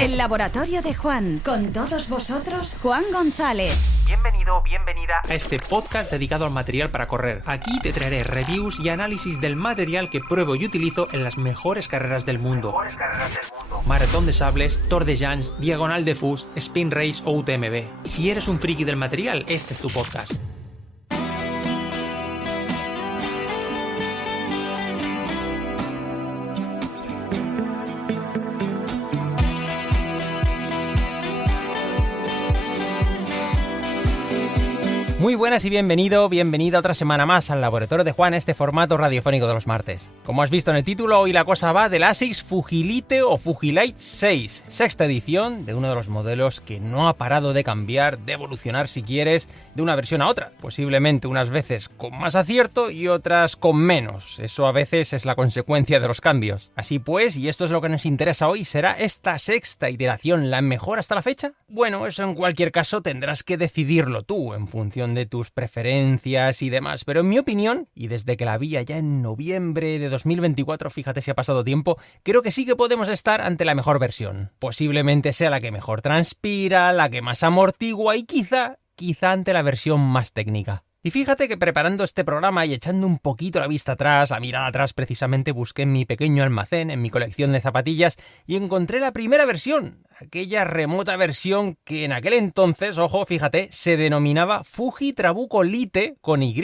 El laboratorio de Juan. Con todos vosotros, Juan González. Bienvenido o bienvenida a este podcast dedicado al material para correr. Aquí te traeré reviews y análisis del material que pruebo y utilizo en las mejores carreras del mundo. Maratón de Sables, Tour de Llans, Diagonal de Fus, Spin Race o UTMB. Si eres un friki del material, este es tu podcast. Muy buenas y bienvenida otra semana más al Laboratorio de Juan, este formato radiofónico de los martes. Como has visto en el título, hoy la cosa va del ASICS Fujilite o Fujilite 6, sexta edición de uno de los modelos que no ha parado de cambiar, de evolucionar si quieres, de una versión a otra. Posiblemente unas veces con más acierto y otras con menos. Eso a veces es la consecuencia de los cambios. Así pues, y esto es lo que nos interesa hoy, ¿será esta sexta iteración la mejor hasta la fecha? Bueno, eso en cualquier caso tendrás que decidirlo tú en función de tus preferencias y demás, pero en mi opinión, y desde que la vi allá en noviembre de 2024, fíjate si ha pasado tiempo, creo que sí que podemos estar ante la mejor versión. Posiblemente sea la que mejor transpira, la que más amortigua y quizá ante la versión más técnica. Y fíjate que preparando este programa y echando un poquito la vista atrás, la mirada atrás, precisamente busqué en mi pequeño almacén, en mi colección de zapatillas, y encontré la primera versión, aquella remota versión que en aquel entonces, ojo, fíjate, se denominaba Fuji Trabuco Lite con Y.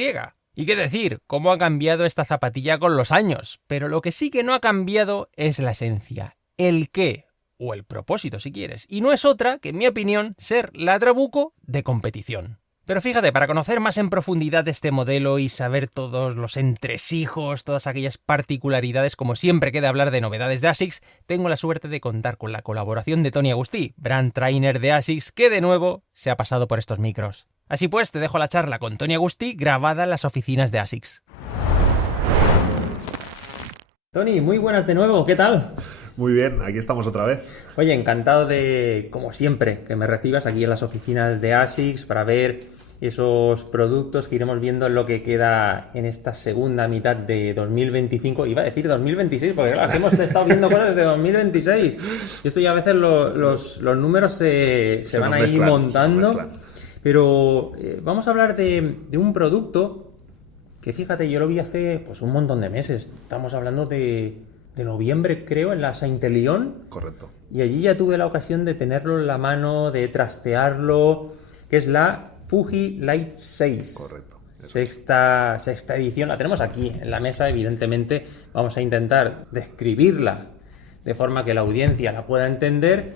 Y qué decir, cómo ha cambiado esta zapatilla con los años, pero lo que sí que no ha cambiado es la esencia, el qué, o el propósito si quieres, y no es otra que, en mi opinión, ser la Trabuco de competición. Pero fíjate, para conocer más en profundidad este modelo y saber todos los entresijos, todas aquellas particularidades, como siempre que he de hablar de novedades de ASICS, tengo la suerte de contar con la colaboración de Tony Agustí, brand trainer de ASICS, que de nuevo se ha pasado por estos micros. Así pues, te dejo la charla con Tony Agustí grabada en las oficinas de ASICS. Tony, muy buenas de nuevo, ¿qué tal? Muy bien, aquí estamos otra vez. Oye, encantado de, como siempre, que me recibas aquí en las oficinas de ASICS para ver esos productos que iremos viendo en lo que queda en esta segunda mitad de 2025. Iba a decir 2026, porque claro, hemos estado viendo cosas desde 2026. Y esto ya a veces los números se van ahí montando. Pero vamos a hablar de un producto que, fíjate, yo lo vi hace pues un montón de meses. Estamos hablando de noviembre, creo, en la Saint-Élion. Correcto. Y allí ya tuve la ocasión de tenerlo en la mano, de trastearlo, que es la Fujilite 6. Correcto. Sexta edición. La tenemos aquí en la mesa, evidentemente. Vamos a intentar describirla de forma que la audiencia la pueda entender.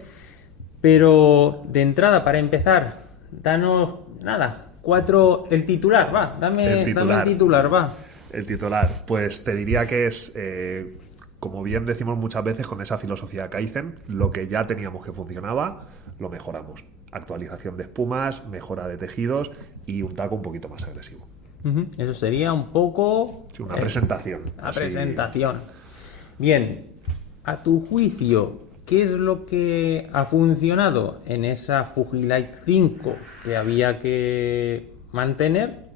Pero de entrada, para empezar, danos nada. El titular, va. Dame el titular, va. El titular, pues te diría que es, como bien decimos muchas veces con esa filosofía Kaizen, lo que ya teníamos que funcionaba, lo mejoramos. Actualización de espumas, mejora de tejidos y un taco un poquito más agresivo. Eso sería un poco... Sí, una presentación. Una presentación. Bien, a tu juicio, ¿qué es lo que ha funcionado en esa Fujilite 5 que había que mantener?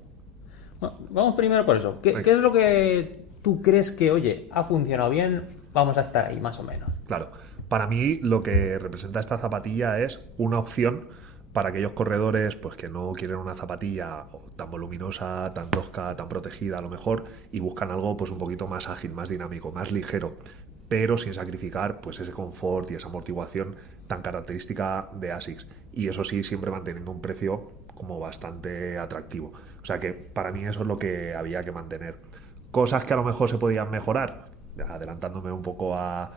Bueno, vamos primero por eso. ¿Qué es lo que tú crees que, oye, ha funcionado bien? Vamos a estar ahí, más o menos. Claro. Para mí lo que representa esta zapatilla es una opción para aquellos corredores pues que no quieren una zapatilla tan voluminosa, tan tosca, tan protegida a lo mejor y buscan algo pues un poquito más ágil, más dinámico, más ligero, pero sin sacrificar pues ese confort y esa amortiguación tan característica de ASICS. Y eso sí, siempre manteniendo un precio como bastante atractivo. O sea que para mí eso es lo que había que mantener. Cosas que a lo mejor se podían mejorar, adelantándome un poco a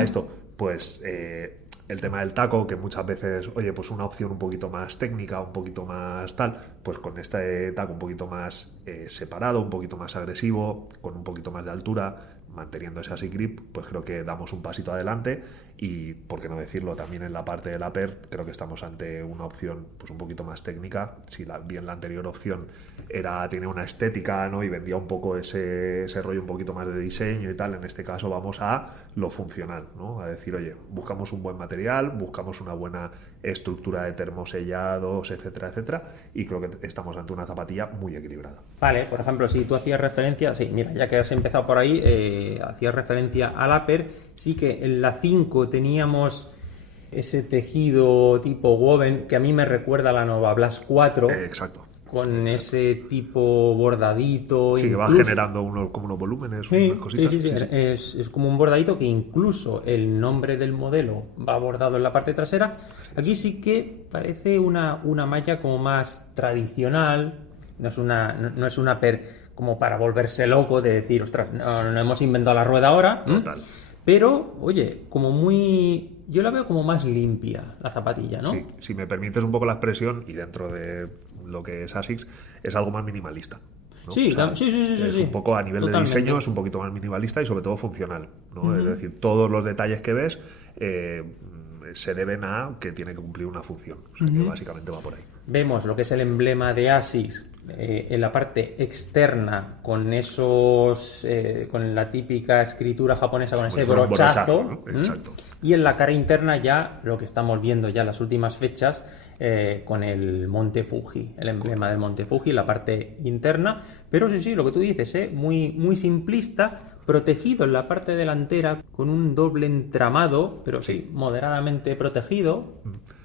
esto, pues el tema del taco, que muchas veces, oye, pues una opción un poquito más técnica, un poquito más tal, pues con este taco un poquito más separado, un poquito más agresivo, con un poquito más de altura, manteniendo ese ASIC grip, pues creo que damos un pasito adelante y, por qué no decirlo, también en la parte del upper creo que estamos ante una opción pues un poquito más técnica. Si bien la anterior opción tiene una estética, ¿no? Y vendía un poco ese rollo un poquito más de diseño y tal, en este caso vamos a lo funcional, ¿no? A decir, oye, buscamos un buen material, buscamos una buena estructura de termosellados, etcétera, etcétera, y creo que estamos ante una zapatilla muy equilibrada. Vale, por ejemplo, si tú hacías referencia, sí, mira, ya que has empezado por ahí, hacías referencia al upper, sí que en la 5 teníamos ese tejido tipo woven que a mí me recuerda a la Nova Blast 4. Exacto. Con ese tipo bordadito. Sí, que va generando como unos volúmenes, unas cositas. Sí. Es como un bordadito que incluso el nombre del modelo va bordado en la parte trasera. Aquí sí que parece una malla como más tradicional. No es una como para volverse loco de decir, ostras, no hemos inventado la rueda ahora. Total. Pero, oye, como muy... Yo la veo como más limpia la zapatilla, ¿no? Sí, si me permites un poco la expresión, y dentro de lo que es ASICS, es algo más minimalista, ¿no? Sí, O sea, sí. Es un poco a nivel Totalmente. de diseño, es un poquito más minimalista y sobre todo funcional, ¿no? Es decir, todos los detalles que ves se deben a que tiene que cumplir una función. O sea, que básicamente va por ahí. Vemos lo que es el emblema de ASICS en la parte externa con esos con la típica escritura japonesa con ese Como un brochazo, ¿no? Exacto. Y en la cara interna ya lo que estamos viendo ya en las últimas fechas con el Monte Fuji, el emblema del Monte Fuji, la parte interna, pero sí, lo que tú dices, muy simplista, protegido en la parte delantera con un doble entramado, pero sí, moderadamente protegido.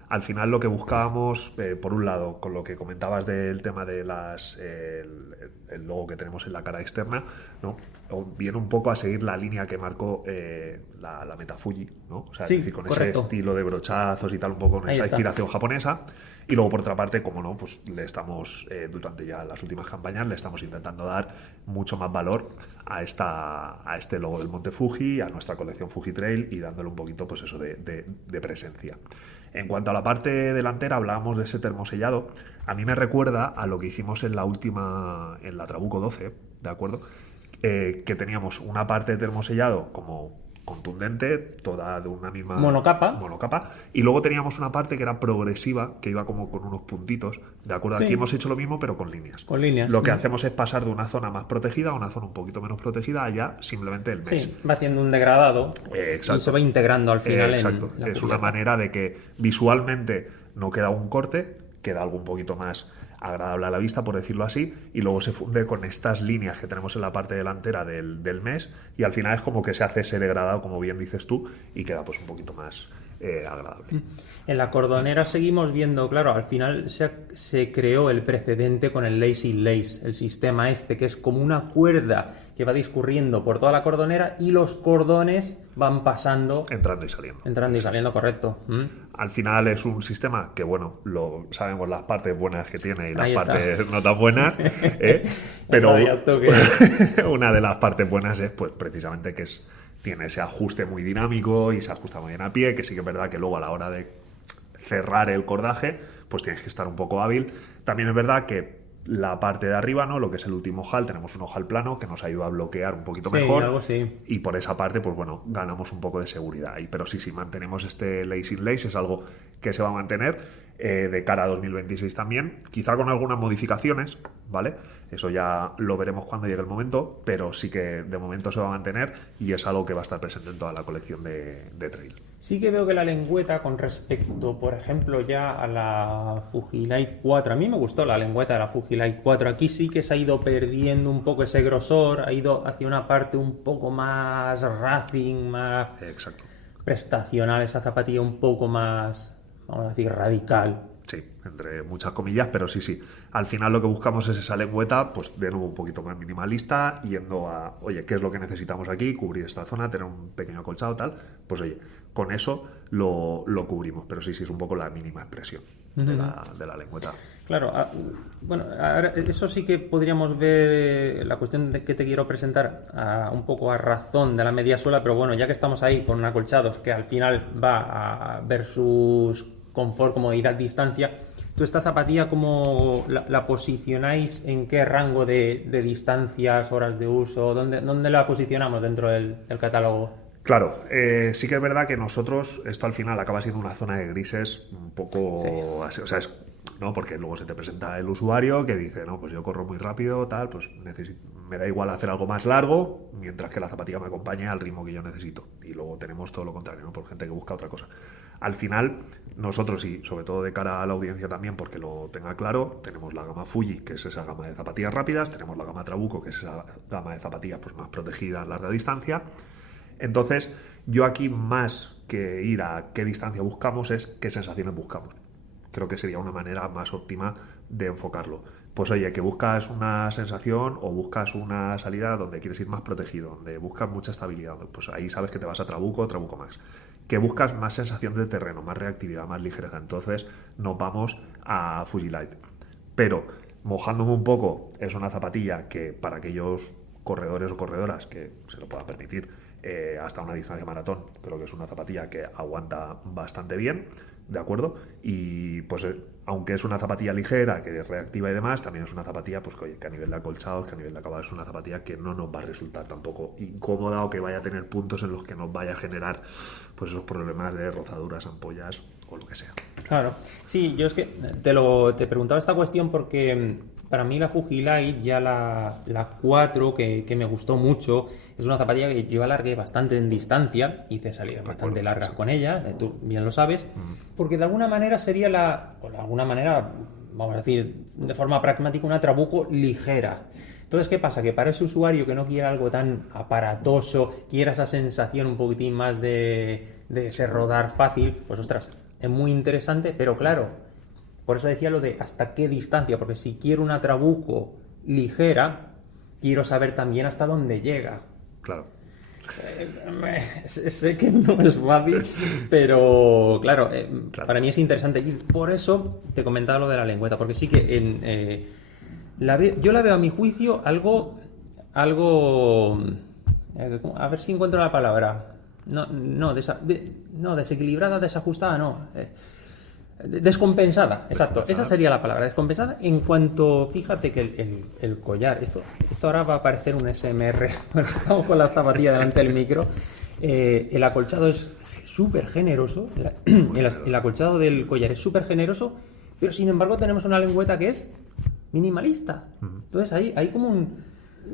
Al final lo que buscábamos, por un lado, con lo que comentabas del tema de el logo que tenemos en la cara externa, ¿no? Viene un poco a seguir la línea que marcó la Meta Fuji, ¿no? O sea, Sí, es decir, con correcto. ese estilo de brochazos y tal, un poco con Ahí esa está. inspiración japonesa. Y luego, por otra parte, como no, pues le estamos, durante ya las últimas campañas, le estamos intentando dar mucho más valor a este logo del Monte Fuji, a nuestra colección Fuji Trail y dándole un poquito, pues eso, de presencia. En cuanto a la parte delantera, hablábamos de ese termosellado. A mí me recuerda a lo que hicimos en la Trabuco 12, ¿de acuerdo? Que teníamos una parte de termosellado como contundente, toda de una misma monocapa, y luego teníamos una parte que era progresiva, que iba como con unos puntitos, ¿de acuerdo? Sí. Aquí hemos hecho lo mismo, pero con líneas. Con líneas. Lo que hacemos es pasar de una zona más protegida a una zona un poquito menos protegida, allá simplemente el mes. Sí, va haciendo un degradado Exacto. y se va integrando al final Exacto. en la Es una cubierta. manera de que visualmente no queda un corte, queda algo un poquito más agradable a la vista, por decirlo así, y luego se funde con estas líneas que tenemos en la parte delantera del mes, y al final es como que se hace ese degradado, como bien dices tú, y queda pues un poquito más agradable. En la cordonera seguimos viendo, claro, al final se creó el precedente con el Lazy Lace, el sistema que es como una cuerda que va discurriendo por toda la cordonera y los cordones van pasando, Entrando y saliendo. correcto. Al final es un sistema que, bueno, sabemos las partes buenas que tiene y las Ahí está. partes no tan buenas, pero sabía tú que- una de las partes buenas es pues precisamente que tiene ese ajuste muy dinámico y se ajusta muy bien a pie, que sí que es verdad que luego a la hora de cerrar el cordaje, pues tienes que estar un poco hábil. También es verdad que la parte de arriba, ¿no? Lo que es el último ojal, tenemos un ojal plano que nos ayuda a bloquear un poquito Sí, mejor. algo sí. Y por esa parte, pues bueno, ganamos un poco de seguridad ahí. Pero sí, mantenemos este Lace in Lace, es algo que se va a mantener de cara a 2026 también, quizá con algunas modificaciones, ¿vale? Eso ya lo veremos cuando llegue el momento, pero sí que de momento se va a mantener y es algo que va a estar presente en toda la colección de Trail. Sí que veo que la lengüeta con respecto, por ejemplo, ya a la Fujilight 4, a mí me gustó la lengüeta de la Fujilight 4, aquí sí que se ha ido perdiendo un poco ese grosor, ha ido hacia una parte un poco más racing, más Exacto. prestacional, esa zapatilla un poco más, vamos a decir, radical. Sí, entre muchas comillas, pero sí. Al final lo que buscamos es esa lengüeta, pues de nuevo un poquito más minimalista, yendo a, oye, ¿qué es lo que necesitamos aquí? Cubrir esta zona, tener un pequeño acolchado, tal. Pues oye, con eso lo cubrimos, pero sí, es un poco la mínima expresión de la lengüeta. Claro, bueno, ahora eso sí que podríamos ver la cuestión de que te quiero presentar un poco a razón de la media suela, pero bueno, ya que estamos ahí con acolchados, que al final va a versus confort, comodidad, distancia, ¿tú esta zapatilla cómo la posicionáis? ¿En qué rango de distancias, horas de uso? ¿Dónde la posicionamos dentro del catálogo? Claro, sí que es verdad que nosotros, esto al final acaba siendo una zona de grises un poco así, o sea, ¿no? Porque luego se te presenta el usuario que dice, no, pues yo corro muy rápido, tal, pues me da igual hacer algo más largo, mientras que la zapatilla me acompañe al ritmo que yo necesito. Y luego tenemos todo lo contrario, ¿no? Por gente que busca otra cosa. Al final, nosotros, y sobre todo de cara a la audiencia también, porque lo tenga claro, tenemos la gama Fuji, que es esa gama de zapatillas rápidas, tenemos la gama Trabuco, que es esa gama de zapatillas pues más protegidas a larga distancia. Entonces, yo aquí más que ir a qué distancia buscamos, es qué sensaciones buscamos. Creo que sería una manera más óptima de enfocarlo. Pues oye, que buscas una sensación o buscas una salida donde quieres ir más protegido, donde buscas mucha estabilidad, pues ahí sabes que te vas a Trabuco o Trabuco Max. Que buscas más sensación de terreno, más reactividad, más ligereza, entonces nos vamos a Fujilite. Pero mojándome un poco, es una zapatilla que para aquellos corredores o corredoras que se lo puedan permitir hasta una distancia maratón, creo que es una zapatilla que aguanta bastante bien, ¿de acuerdo? Y pues aunque es una zapatilla ligera, que es reactiva y demás, también es una zapatilla pues que a nivel de acolchados, que a nivel de acabado es una zapatilla que no nos va a resultar tampoco incómoda o que vaya a tener puntos en los que nos vaya a generar pues esos problemas de rozaduras, ampollas o lo que sea. Claro, sí, yo es que te preguntaba esta cuestión porque para mí la Fujilite, ya la 4, que me gustó mucho, es una zapatilla que yo alargué bastante en distancia, hice salidas bastante largas con ella, tú bien lo sabes, porque de alguna manera sería vamos a decir, de forma pragmática, una Trabuco ligera. Entonces, ¿qué pasa? Que para ese usuario que no quiere algo tan aparatoso, quiera esa sensación un poquitín más de ese rodar fácil, pues ostras, es muy interesante, pero claro, por eso decía lo de hasta qué distancia, porque si quiero una Trabuco ligera, quiero saber también hasta dónde llega. Claro. Sé que no es fácil, pero claro, para mí es interesante. Y por eso te comentaba lo de la lengüeta, porque sí que yo la veo a mi juicio algo a ver si encuentro la palabra. No, desequilibrada, desajustada, no. Descompensada, exacto. Esa sería la palabra, descompensada. En cuanto, fíjate que el collar, esto ahora va a parecer un SMR, cuando estamos con la zapatilla delante del micro. El acolchado es súper generoso, el acolchado del collar es súper generoso, pero sin embargo tenemos una lengüeta que es minimalista. Entonces hay como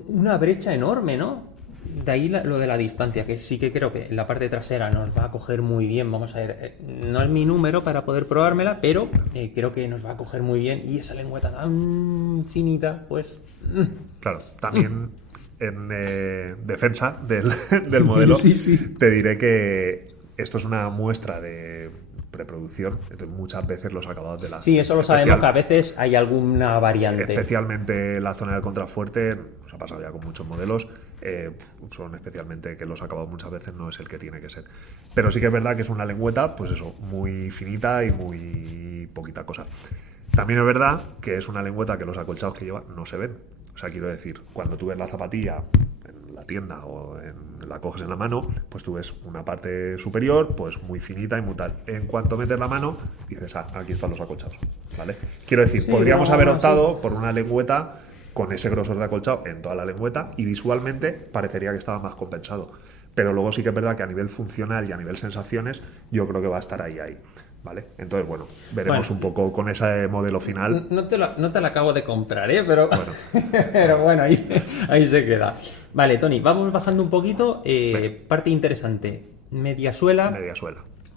una brecha enorme, ¿no? De ahí lo de la distancia, que sí que creo que la parte trasera nos va a coger muy bien. Vamos a ver, no es mi número para poder probármela, pero creo que nos va a coger muy bien. Y esa lengüeta tan finita, pues... Claro, también en defensa del modelo, sí. Te diré que esto es una muestra de preproducción, entonces muchas veces los acabados de la... Sí, eso lo sabemos, que a veces hay alguna variante. Especialmente la zona del contrafuerte, nos ha pasado ya con muchos modelos, son especialmente que los acabados muchas veces no es el que tiene que ser. Pero sí que es verdad que es una lengüeta, pues eso, muy finita y muy poquita cosa. También es verdad que es una lengüeta que los acolchados que lleva no se ven. O sea, quiero decir, cuando tú ves la zapatilla en la tienda o la coges en la mano, pues tú ves una parte superior, pues muy finita y muy tal. En cuanto metes la mano, dices, aquí están los acolchados, ¿vale? Quiero decir, sí, podríamos haber optado por una lengüeta con ese grosor de acolchado en toda la lengüeta y visualmente parecería que estaba más compensado. Pero luego sí que es verdad que a nivel funcional y a nivel sensaciones, yo creo que va a estar ahí. ¿Vale? Entonces, veremos un poco con ese modelo final. No te la acabo de comprar, pero bueno, pero bueno, ahí se queda. Vale, Tony, vamos bajando un poquito. Parte interesante. Mediasuela.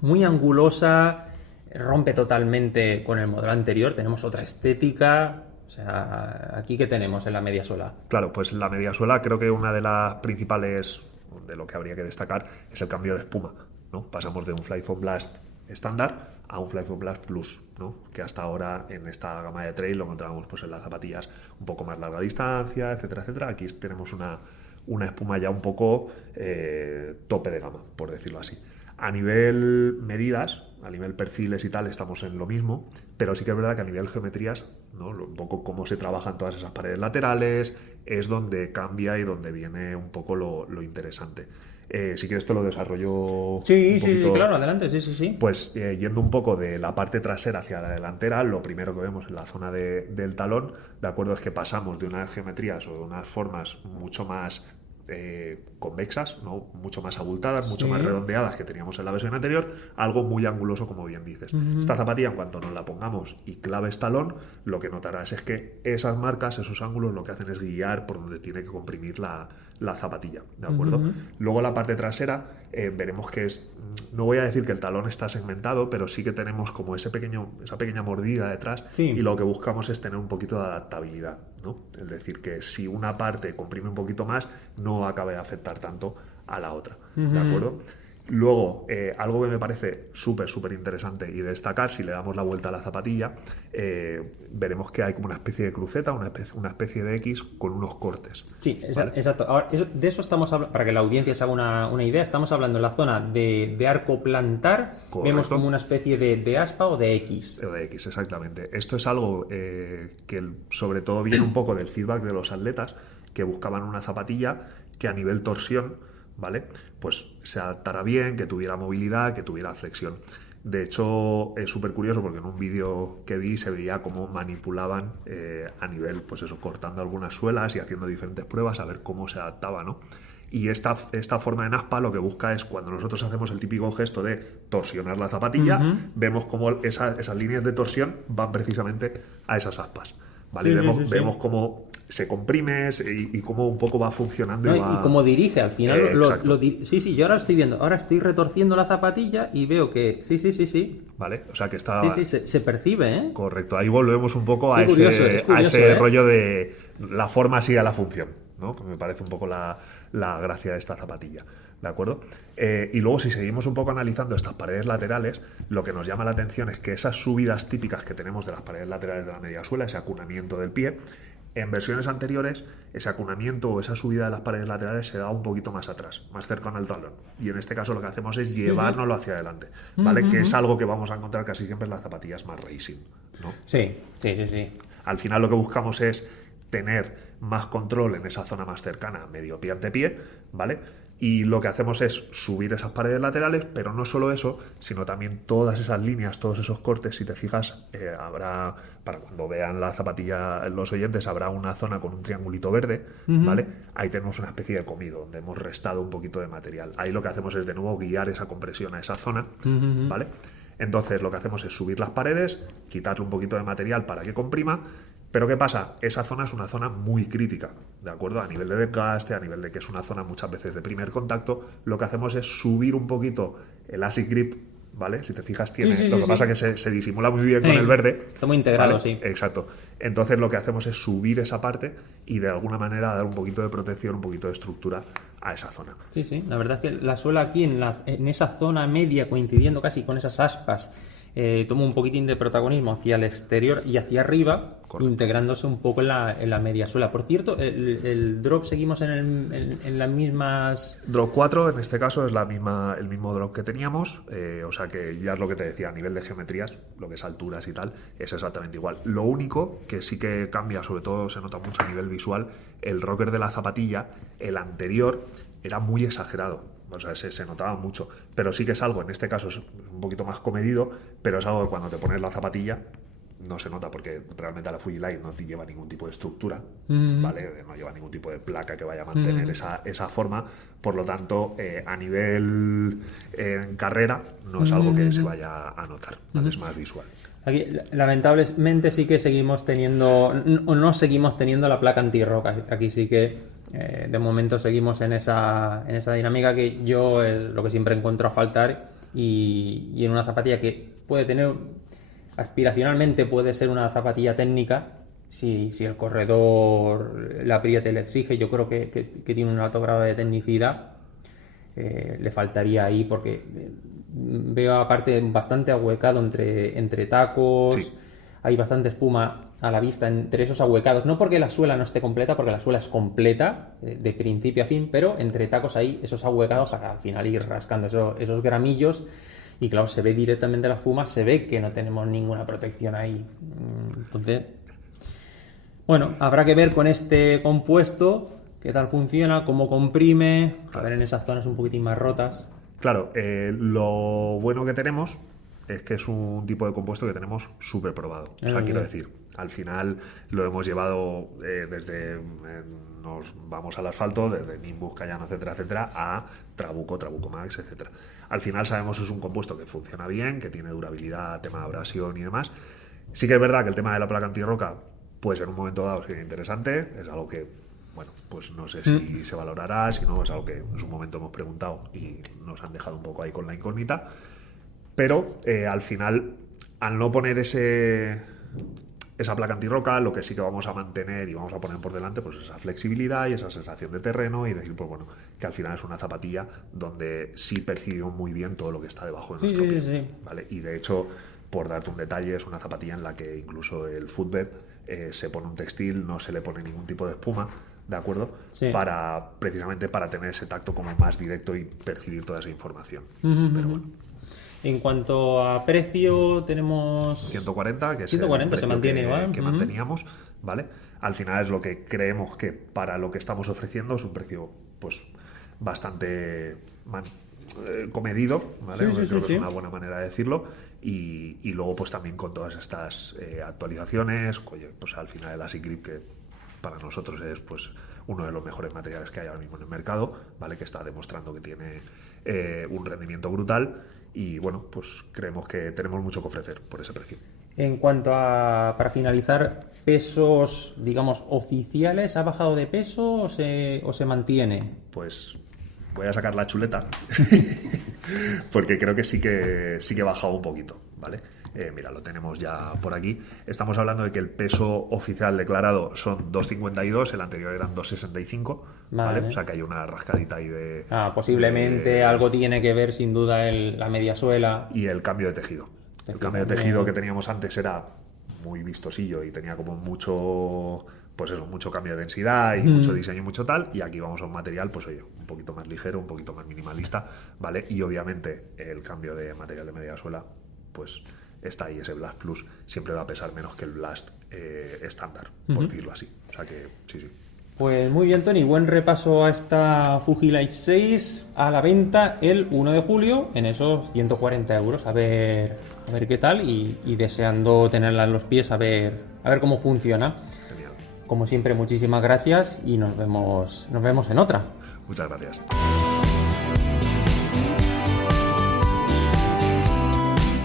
Muy angulosa, rompe totalmente con el modelo anterior. Tenemos otra estética. O sea, ¿aquí qué tenemos en la mediasuela? Claro, pues la mediasuela creo que una de las principales, de lo que habría que destacar, es el cambio de espuma, ¿no? Pasamos de un Flyfoam Blast estándar a un Flyfoam Blast Plus, ¿no? Que hasta ahora en esta gama de trail lo encontrábamos pues en las zapatillas un poco más larga distancia, etcétera, etcétera. Aquí tenemos una espuma ya un poco tope de gama, por decirlo así. A nivel medidas, a nivel perfiles y tal, estamos en lo mismo, pero sí que es verdad que a nivel geometrías, ¿no? Un poco cómo se trabajan todas esas paredes laterales, es donde cambia y donde viene un poco lo interesante. Si quieres te lo desarrollo sí, claro, adelante, sí. Pues yendo un poco de la parte trasera hacia la delantera, lo primero que vemos en la zona del talón, de acuerdo, es que pasamos de unas geometrías o de unas formas mucho más convexas, ¿no? Mucho más abultadas, mucho más redondeadas que teníamos en la versión anterior, algo muy anguloso, como bien dices. Esta zapatilla, en cuanto nos la pongamos y claves talón, lo que notarás es que esas marcas, esos ángulos, lo que hacen es guiar por donde tiene que comprimir la zapatilla, ¿de acuerdo? Luego la parte trasera, veremos que no voy a decir que el talón está segmentado, pero sí que tenemos como esa pequeña mordida detrás, y lo que buscamos es tener un poquito de adaptabilidad, ¿no? Es decir, que si una parte comprime un poquito más, no acabe de afectar tanto a la otra, ¿de acuerdo? Luego, algo que me parece súper interesante y destacar, si le damos la vuelta a la zapatilla, veremos que hay como una especie de cruceta, una especie de X con unos cortes. Sí, ¿vale? exacto. Ahora, de eso estamos hablando, para que la audiencia se haga una idea, estamos hablando en la zona de arco plantar, Correcto. vemos como una especie de aspa o de X. O de X, exactamente. Esto es algo que sobre todo viene un poco del feedback de los atletas que buscaban una zapatilla que a nivel torsión, ¿vale? Pues se adaptara bien, que tuviera movilidad, que tuviera flexión. De hecho, es súper curioso porque en un vídeo que vi se veía cómo manipulaban a nivel, pues eso, cortando algunas suelas y haciendo diferentes pruebas a ver cómo se adaptaba, ¿no? Y esta forma en aspa lo que busca es, cuando nosotros hacemos el típico gesto de torsionar la zapatilla, vemos cómo esas líneas de torsión van precisamente a esas aspas, ¿vale? Sí, vemos cómo se comprime y cómo un poco va funcionando. ¿No? Y cómo dirige al final. exacto. Sí, yo ahora estoy viendo, ahora estoy retorciendo la zapatilla y veo que sí. ¿Vale? O sea que está... Sí, se percibe, ¿eh? Correcto, ahí volvemos un poco a Es curioso, ese ¿eh? rollo de la forma sigue a la función, ¿no? Que me parece un poco la gracia de esta zapatilla, ¿de acuerdo? Y luego, si seguimos un poco analizando estas paredes laterales, lo que nos llama la atención es que esas subidas típicas que tenemos de las paredes laterales de la mediasuela, ese acunamiento del pie, en versiones anteriores, ese acunamiento o esa subida de las paredes laterales se da un poquito más atrás, más cercano al talón. Y en este caso lo que hacemos es llevárnoslo hacia adelante, ¿vale? Que es algo que vamos a encontrar casi siempre en las zapatillas más racing, ¿no? Sí. Al final lo que buscamos es tener más control en esa zona más cercana, medio pie ante pie, ¿vale? Y lo que hacemos es subir esas paredes laterales, pero no solo eso, sino también todas esas líneas, todos esos cortes. Si te fijas, habrá, para cuando vean la zapatilla los oyentes, habrá una zona con un triangulito verde, ¿vale? Ahí tenemos una especie de comido, donde hemos restado un poquito de material. Ahí lo que hacemos es de nuevo guiar esa compresión a esa zona, ¿vale? Entonces lo que hacemos es subir las paredes, quitarle un poquito de material para que comprima. Pero ¿qué pasa? Esa zona es una zona muy crítica, ¿de acuerdo? A nivel de desgaste, a nivel de que es una zona muchas veces de primer contacto, lo que hacemos es subir un poquito el Asic Grip, ¿vale? Si te fijas, tiene lo que pasa que se disimula muy bien con el verde. Está muy integrado, ¿vale? sí. Exacto. Entonces lo que hacemos es subir esa parte y de alguna manera dar un poquito de protección, un poquito de estructura a esa zona. Sí, la verdad es que la suela aquí en esa zona media, coincidiendo casi con esas aspas, toma un poquitín de protagonismo hacia el exterior y hacia arriba, correcto, integrándose un poco en la media suela. Por cierto, el drop seguimos en las mismas... Drop 4 en este caso es el mismo drop que teníamos, o sea que ya es lo que te decía, a nivel de geometrías, lo que es alturas y tal, es exactamente igual. Lo único que sí que cambia, sobre todo se nota mucho a nivel visual, el rocker de la zapatilla, el anterior, era muy exagerado. O sea, se notaba mucho, pero sí que es algo, en este caso es un poquito más comedido, pero es algo que cuando te pones la zapatilla no se nota, porque realmente la Fujilight no te lleva ningún tipo de estructura, ¿vale? No lleva ningún tipo de placa que vaya a mantener esa forma, por lo tanto, a nivel en carrera no es algo que se vaya a notar, ¿vale? Es más visual. Aquí, lamentablemente sí que seguimos teniendo, o no seguimos teniendo la placa anti-rock. Aquí sí que de momento seguimos en esa dinámica que yo lo que siempre encuentro a faltar, y en una zapatilla que puede tener, aspiracionalmente puede ser una zapatilla técnica, si el corredor la apriete y le exige. Yo creo que tiene un alto grado de tecnicidad, le faltaría ahí, porque veo aparte bastante ahuecado entre tacos, sí. Hay bastante espuma a la vista entre esos ahuecados, no porque la suela no esté completa, porque la suela es completa de principio a fin, pero entre tacos hay esos ahuecados para al final ir rascando esos gramillos, y claro, se ve directamente la espuma, se ve que no tenemos ninguna protección ahí. Entonces, bueno, habrá que ver con este compuesto qué tal funciona, cómo comprime, a ver en esas zonas un poquitín más rotas. Claro, lo bueno que tenemos es que es un tipo de compuesto que tenemos súper probado. O sea, quiero decir, al final lo hemos llevado desde nos vamos al asfalto, desde Nimbus, Cayano, etcétera, a Trabuco Max, etcétera. Al final sabemos que es un compuesto que funciona bien, que tiene durabilidad, tema de abrasión y demás. Sí que es verdad que el tema de la placa antirroca, pues en un momento dado sería interesante, es algo que, bueno, pues no sé si se valorará, si no, es algo que en su momento hemos preguntado y nos han dejado un poco ahí con la incógnita. Pero al final, al no poner ese esa placa antirroca, lo que sí que vamos a mantener y vamos a poner por delante, pues esa flexibilidad y esa sensación de terreno, y decir, pues bueno, que al final es una zapatilla donde sí percibimos muy bien todo lo que está debajo de nuestro pie. Sí. ¿Vale? Y de hecho, por darte un detalle, es una zapatilla en la que incluso el footbed se pone un textil, no se le pone ningún tipo de espuma, ¿de acuerdo? Sí. Precisamente para tener ese tacto como más directo y percibir toda esa información. Pero bueno. En cuanto a precio, tenemos 140, que es 140, el precio se mantiene igual. que manteníamos, ¿vale? Al final es lo que creemos que para lo que estamos ofreciendo es un precio pues bastante comedido, ¿vale? Sí, Creo que es una buena manera de decirlo. Y luego pues también con todas estas actualizaciones, pues al final el ASIC Grip, que para nosotros es pues uno de los mejores materiales que hay ahora mismo en el mercado, ¿vale? Que está demostrando que tiene un rendimiento brutal, y bueno, pues creemos que tenemos mucho que ofrecer por ese precio. En cuanto a, para finalizar, pesos, digamos, oficiales, ¿ha bajado de peso o se mantiene? Pues voy a sacar la chuleta porque creo que sí que ha bajado un poquito, ¿vale? Mira, lo tenemos ya por aquí. Estamos hablando de que el peso oficial declarado son 2,52, el anterior eran 2,65, ¿vale? O sea que hay una rascadita ahí de... Posiblemente algo tiene que ver sin duda la media suela. Y el cambio de tejido. El cambio de tejido que teníamos antes era muy vistosillo y tenía como mucho... pues eso, mucho cambio de densidad y mucho diseño y mucho tal, y aquí vamos a un material, pues oye, un poquito más ligero, un poquito más minimalista, ¿vale? Y obviamente el cambio de material de media suela, pues está ahí, ese Blast Plus siempre va a pesar menos que el Blast estándar, por decirlo así. O sea que sí. Pues muy bien, Tony, buen repaso a esta Fujilight 6 a la venta el 1 de julio en esos 140 euros. A ver qué tal, y deseando tenerla en los pies, a ver cómo funciona. Genial. Como siempre, muchísimas gracias y nos vemos en otra. Muchas gracias.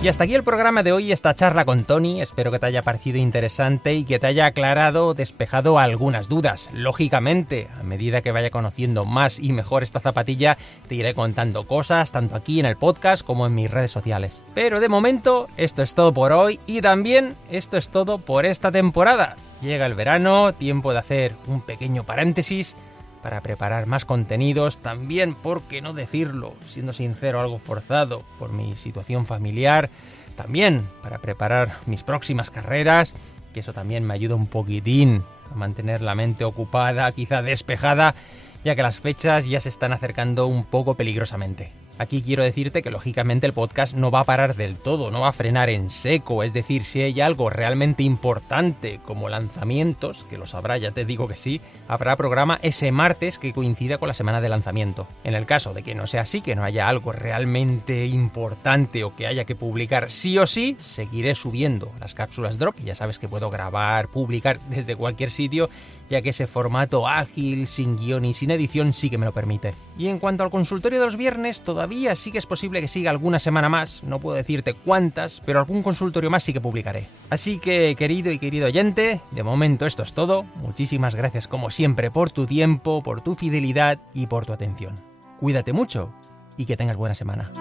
Y hasta aquí el programa de hoy, esta charla con Tony. Espero que te haya parecido interesante y que te haya aclarado, despejado algunas dudas. Lógicamente, a medida que vaya conociendo más y mejor esta zapatilla, te iré contando cosas, tanto aquí en el podcast como en mis redes sociales. Pero de momento, esto es todo por hoy, y también esto es todo por esta temporada. Llega el verano, tiempo de hacer un pequeño paréntesis para preparar más contenidos, también, por qué no decirlo, siendo sincero, algo forzado por mi situación familiar, también para preparar mis próximas carreras, que eso también me ayuda un poquitín a mantener la mente ocupada, quizá despejada, ya que las fechas ya se están acercando un poco peligrosamente. Aquí quiero decirte que lógicamente el podcast no va a parar del todo, no va a frenar en seco, es decir, si hay algo realmente importante como lanzamientos, que lo sabrá, ya te digo que sí, habrá programa ese martes que coincida con la semana de lanzamiento. En el caso de que no sea así, que no haya algo realmente importante o que haya que publicar sí o sí, seguiré subiendo las cápsulas drop, y ya sabes que puedo grabar, publicar desde cualquier sitio, ya que ese formato ágil, sin guión y sin edición sí que me lo permite. Y en cuanto al consultorio de los viernes, todavía sí que es posible que siga alguna semana más, no puedo decirte cuántas, pero algún consultorio más sí que publicaré. Así que, querido y querido oyente, de momento esto es todo. Muchísimas gracias como siempre por tu tiempo, por tu fidelidad y por tu atención. Cuídate mucho y que tengas buena semana.